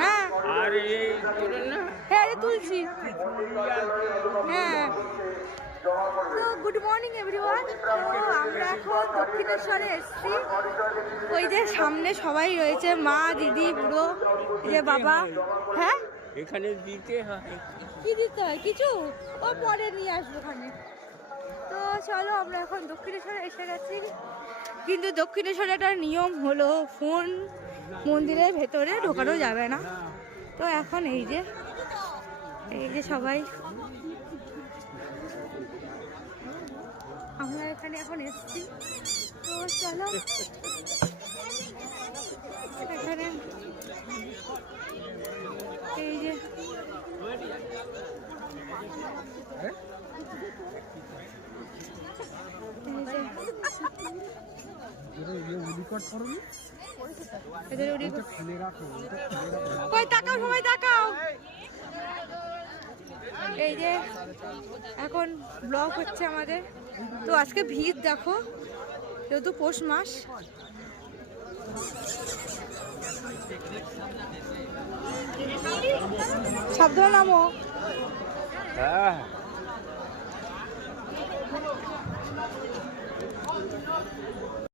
হ্যাঁ হ্যাঁ তুলছি হ্যাঁ। তো গুড মর্নিং এভরিওয়ান। তো আমরা এখন দক্ষিণেশ্বরে এসেছি। ওই যে সামনে সবাই রয়েছে, মা দিদি বুড়ো, যে বাবা। হ্যাঁ এখানে দিতে হয়, কি দিতে হয় কিছু, ও পরে নিয়ে আসবো ওখানে। তো চলো আমরা এখন দক্ষিণেশ্বরে এসে গেছি। কিন্তু দক্ষিণেশ্বরে একটা নিয়ম হলো, ফোন মন্দিরের ভেতরে ঢোকানো যাবে না। তো এখন এই যে সবাই আমরা এখানে এখন এসছি। তো চলো এখানে এই যে তাকাও সবাই তাকাও। এই যে এখন ব্লগ হচ্ছে আমাদের। তো আজকে ভিড় দেখো, যেহেতু পৌষ মাস। সাবধানে নামো।